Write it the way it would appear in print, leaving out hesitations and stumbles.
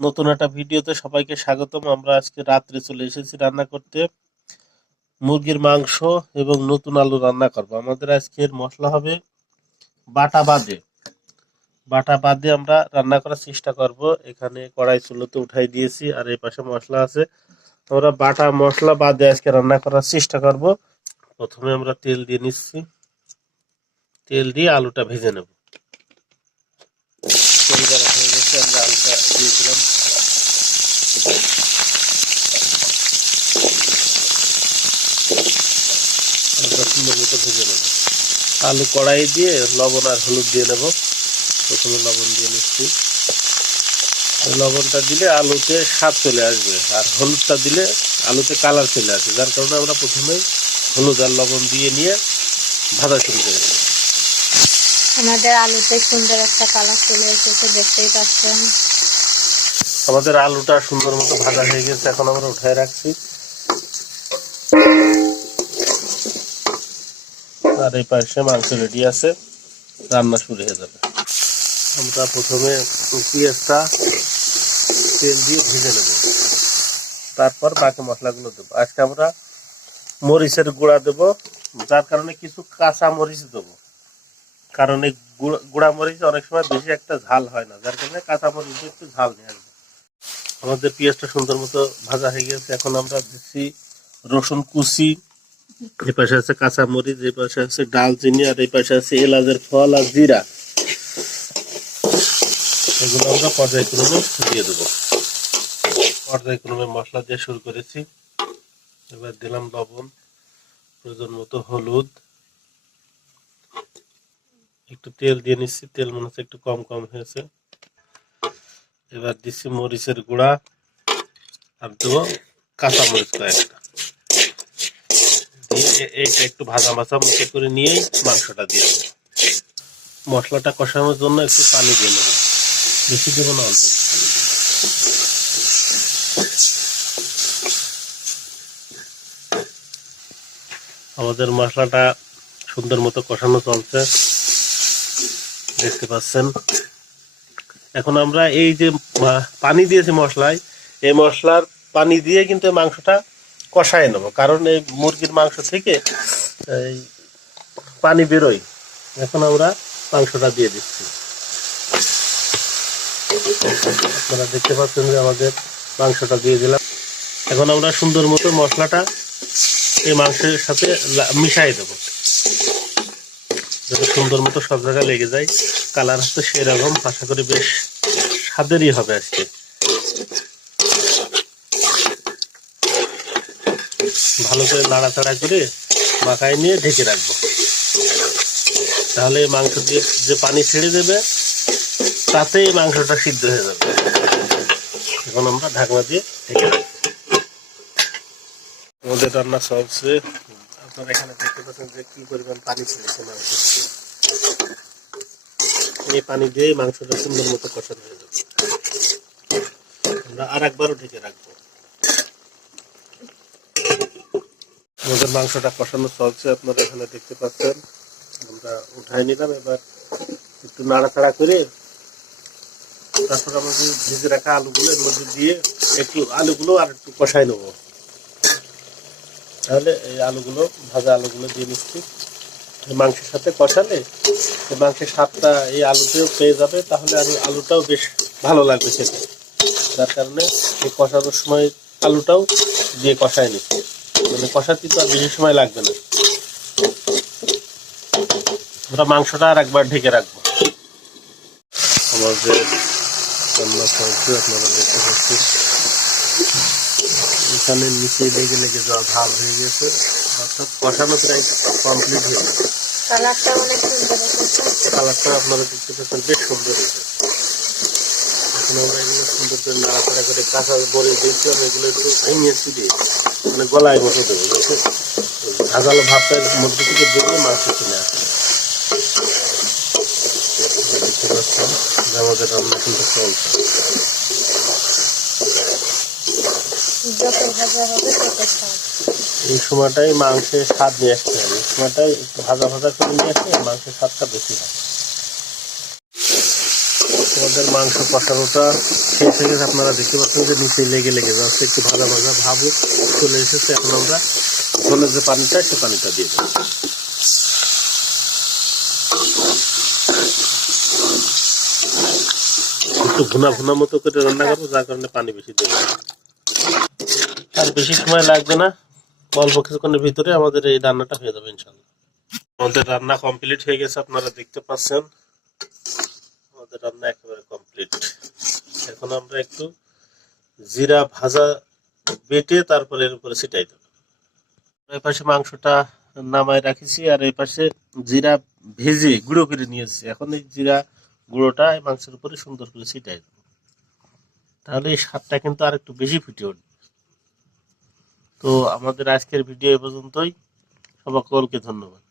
নতুন একটা ভিডিওতে সবাইকে স্বাগতম। আমরা আজকে রাত্রে চলে এসেছি রান্না করতে মুরগির মাংস এবং নতুন আলু রান্না করব। আমাদের আজকের মশলা হবে বাটা বাদে। বাটা বাদে আমরা রান্না করার চেষ্টা করব। এখানে কড়াই চুলোতে উঠাই দিয়েছি আর এই পাশে মশলা আছে। আমরা বাটা মশলা বাদে আজকে রান্না করার চেষ্টা করব। প্রথমে আমরা তেল দিয়ে নিচ্ছি, তেল দিয়ে আলুটা ভেজে নেব। তেল গরম হয়ে গেছে, আমরা আলুটা দিয়ে দিলাম। সুন্দর মতো ভেজে নেব। আলু কড়াই দিয়ে লবণ আর হলুদ দিয়ে নেব। প্রথমে লবণ দিয়ে নিচ্ছি। লবণটা দিলে আলুতে স্বাদ চলে আসবে, আর হলুদটা দিলে আলুতে কালার চলে আসবে, যার কারণে আমরা প্রথমেই হলুদ আর লবণ দিয়ে নিয়ে ভাজা শুরু করে দেব। আমাদের আলুতে সুন্দর একটা কালার চলে এসেছে, দেখতেই পাচ্ছেন। আমাদের আলুটা সুন্দর মতো ভাজা হয়ে গেছে, এখন আমরা উঠায় রাখছি। আর এই পাশে মাংস রেডি আছে, রান্না শুরু হয়ে যাবে। আমরা প্রথমে পেঁয়াজটা তেল দিয়ে ভেজে নেব, তারপর বাকি মশলাগুলো দেবো। আজকে আমরা মরিচের গুঁড়া দেব, যার কারণে কিছু কাঁচা মরিচ দেবো, কারণ এই গুঁড়া মরিচ অনেক সময় বেশি একটা ঝাল হয় না, যার কারণে কাঁচা মরিচ একটু ঝাল নিয়ে আসবে। আমাদের পেঁয়াজটা সুন্দর মতো ভাজা হয়ে গেছে, এখন আমরা দিচ্ছি রসুন কুচি, এই পাশে আছে কাঁচা মরিচ, এই পাশে আছে ডালচিনি, আর এই পাশে আছে এলাচের ফল আর জিরা। এগুলো আমরা পর্যায়ক্রমে দিয়ে দেবো। পর্যায়ক্রমে মশলা দিয়ে শুরু করেছি। এবার দিলাম লবণ, প্রয়োজন মতো হলুদ, একটু তেল দিয়ে নিচ্ছি, তেল মনে হচ্ছে একটু কম কম হয়েছে। এবার দিচ্ছি মরিচের গুঁড়া আর দেবো কাঁচা মরিচ কয়েকটা দিয়ে এইটা একটু ভাজা ভাজা মতো করে নিয়েই মাংসটা দিয়ে দেবো। মশলাটা কষানোর জন্য একটু পানি দিয়ে নেবো, বেশি দেবো না, অল্প। আমাদের মশলাটা সুন্দর মতো কষানো চলছে, দেখতে পাচ্ছেন। এখন আমরা এই যে পানি দিয়েছি মশলায়, এই মশলার পানি দিয়ে কিন্তু মাংসটা কষায় নেবো, কারণ এই মুরগির মাংস থেকে এই পানি বেরোয়। এখন আমরা মাংসটা দিয়ে দিচ্ছি। আপনারা দেখতে পাচ্ছেন যে আমাদের মাংসটা দিয়ে দিলাম। এখন আমরা সুন্দর মতো মশলাটা এই মাংসের সাথে মিশাই দেবো, যাতে সুন্দর মতো সব জায়গায় লেগে যায়। কালার হচ্ছে সেরকম, আশা করি বেশ স্বাদেরই হবে আজকে। ভালো করে নাড়াচাড়া করে মাখায় নিয়ে ঢেকে রাখবো, তাহলে মাংস দিয়ে যে পানি ছেড়ে দেবে তাতেই মাংসটা সিদ্ধ হয়ে যাবে। এখন আমরা ঢাকনা দিয়ে ঢেকে রাখবো। আমাদের রান্না চলছে, আপনারা এখানে দেখতে পাচ্ছেন যে কি পরিমাণ পানি ছেড়েছে মাংস থেকে। এই পানি দিয়ে মাংসটা সুন্দর মতো কষানো হয়ে যাবে। আমরা আর একবারও ঢেকে রাখবো। আমাদের মাংসটা কষানো চলছে, আপনারা এখানে দেখতে পাচ্ছেন। আমরা উঠাই নিলাম, এবার একটু নাড়াচাড়া করে তারপর আমরা যে ভেজে রাখা আলুগুলো এর মধ্যে দিয়ে একটু আলুগুলো আর একটু কষাই নেবো। তাহলে এই আলুগুলো, ভাজা আলুগুলো দিয়ে নিচ্ছি। মাংসের সাথে কষালে মাংসের স্বাদটা এই আলুতেও পেয়ে যাবে, তাহলে আর আলুটাও বেশ ভালো লাগবে খেতে। যার কারণে এই কষানোর সময় আলুটাও দিয়ে কষায় নিচ্ছি, মানে কষাতে তো আর বেশি সময় লাগবে না। আমরা মাংসটা আর একবার ঢেকে রাখবো। আমাদের রান্না চলছে, আপনারা দেখতে পাচ্ছেন। এখানে নিচে লেগে লেগে যাওয়া ভাব হয়ে গেছে, অর্থাৎ কষানো প্রায় কমপ্লিট হয়ে গেছে। কালারটা অনেক সুন্দর এসেছে। কালারটা আপনারা দেখতে পাচ্ছেন, বেশ সুন্দর হয়েছে। এখন আমরা এগুলো সুন্দর করে নাড়াচাড়া করে কাঁচা মরিচ দিয়েছি, আমরা এগুলো একটু ভেঙে দিয়ে মানে গলায় বসে দেবো, যাতে ঝাঁঝালো ভাবটা মধ্যে থেকে বেরিয়ে মাংস চলে আসে। দেখতে পাচ্ছেন যে আমাদের রান্না কিন্তু চলছে। যত ভাজা হবে তত স্বাদ। এই সময়টাই মাংসের স্বাদ নিয়ে আসতে হবে, এই সময়টাই একটু ভাজা ভাজা করে নিয়ে আসলে মাংসের স্বাদটা বেশি হয়। আমাদের মাংস কষানোটা শেষ হয়ে গেছে। আপনারা দেখতে পাচ্ছেন যে নিচে লেগে লেগে যাচ্ছে, একটু ভাজা ভাজা ভাবও চলে এসেছে। এখন আমরা ঝোলের যে পানিটা, সে পানিটা দিয়ে দেবো। একটু ভুনা ভুনা মতো করে রান্না করবো, যার কারণে পানি বেশি দেবো। আর বেশি সময় লাগবে না, অল্প কিছুক্ষণের ভিতরে আমাদের এই রান্নাটা হয়ে যাবে ইনশাল্লাহ। আমাদের রান্না কমপ্লিট হয়ে গেছে, আপনারা দেখতে পাচ্ছেন আমাদের রান্না একেবারে কমপ্লিট। এখন আমরা একটু জিরা ভাজা বেটে তারপরে এর উপরে ছিটাই দেবো। এই পাশে মাংসটা নামায় রাখিছি, আর এই পাশে জিরা ভেজে গুঁড়ো করে নিয়েছি। এখন এই জিরা গুঁড়োটা এই মাংসের উপরে সুন্দর করে ছিটাই দেবো, তাহলে এই স্বাদটা কিন্তু আর একটু বেশি ফুটে উঠবে। তো আমাদের আজকের ভিডিও এ পর্যন্তই। সকলকে ধন্যবাদ।